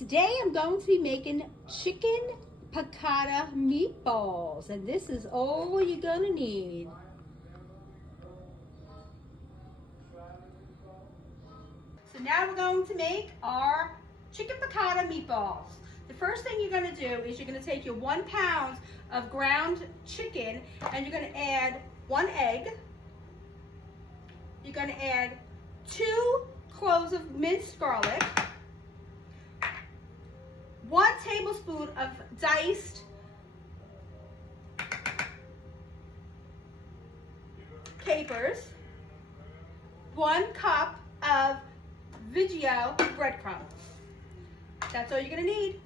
Today I'm going to be making chicken piccata meatballs, and this is all you're gonna need. So now we're going to make our chicken piccata meatballs. The first thing you're gonna do is you're gonna take your 1 pound of ground chicken and you're gonna add 1 egg. You're gonna add 2 cloves of minced garlic, 1 tablespoon of diced capers, 1 cup of Vigio breadcrumbs. That's all you're gonna need.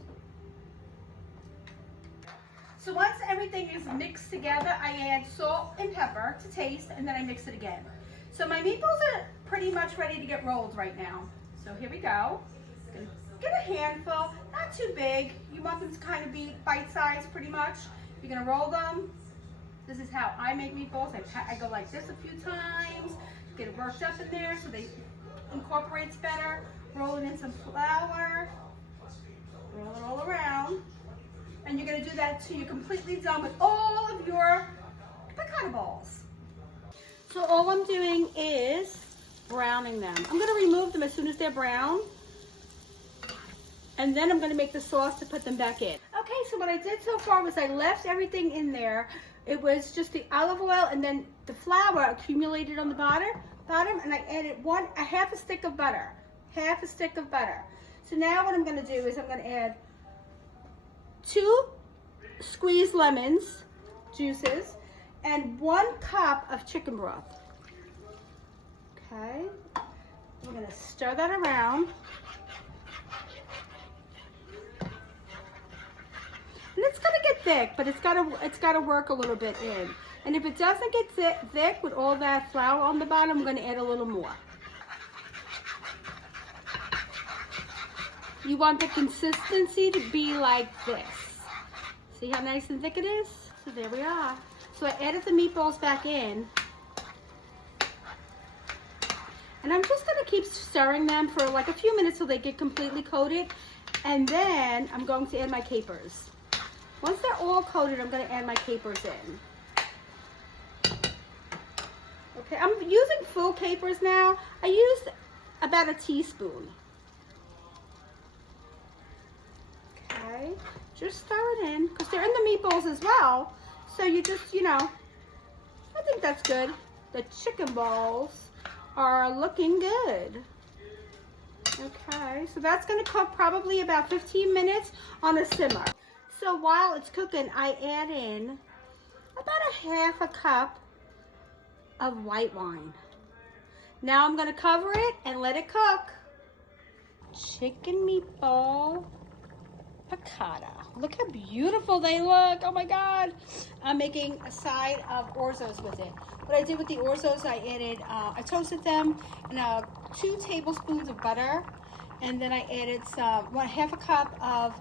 So once everything is mixed together, I add salt and pepper to taste, and then I mix it again. So my meatballs are pretty much ready to get rolled right now. So here we go. Get a handful, not too big. You want them to kind of be bite-sized pretty much. You're gonna roll them. This is how I make meatballs. I go like this a few times, get it worked up in there so they incorporates better. Roll it in some flour, roll it all around. And you're gonna do that till you're completely done with all of your piccata balls. So all I'm doing is browning them. I'm gonna remove them as soon as they're brown. And then I'm gonna make the sauce to put them back in. Okay, so what I did so far was I left everything in there. It was just the olive oil and then the flour accumulated on the bottom, and I added a half a stick of butter. So now what I'm gonna do is I'm gonna add 2 squeezed lemons, juices, and 1 cup of chicken broth. Okay, we're gonna stir that around. And it's gonna get thick, but it's gotta work a little bit in. And if it doesn't get thick with all that flour on the bottom, I'm gonna add a little more. You want the consistency to be like this. See how nice and thick it is? So there we are. So I added the meatballs back in. And I'm just gonna keep stirring them for like a few minutes so they get completely coated. And then I'm going to add my capers. Once they're all coated, I'm gonna add my capers in. Okay, I'm using full capers now. I used about a teaspoon. Okay, just stir it in, because they're in the meatballs as well. So you just, I think that's good. The chicken balls are looking good. Okay, so that's gonna cook probably about 15 minutes on a simmer. So while it's cooking, I add in about a half a cup of white wine. Now I'm gonna cover it and let it cook. Chicken meatball piccata. Look how beautiful they look. Oh my God. I'm making a side of orzos with it. What I did with the orzos, I added, I toasted them in 2 tablespoons of butter. And then I added half a cup of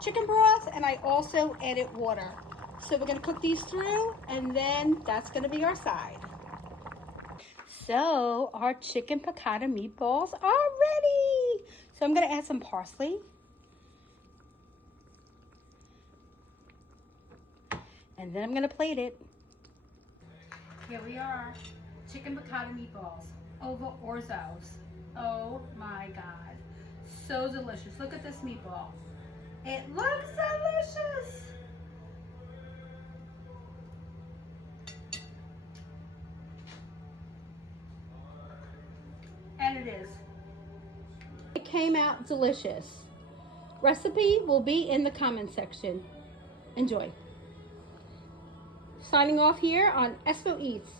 chicken broth, and I also added water. So we're gonna cook these through, and then that's gonna be our side. So our chicken piccata meatballs are ready. So I'm gonna add some parsley. And then I'm gonna plate it. Here we are, chicken piccata meatballs over orzos. Oh my God, so delicious. Look at this meatball. It looks delicious. And it is. It came out delicious. Recipe will be in the comment section. Enjoy. Signing off here on Esto Eats.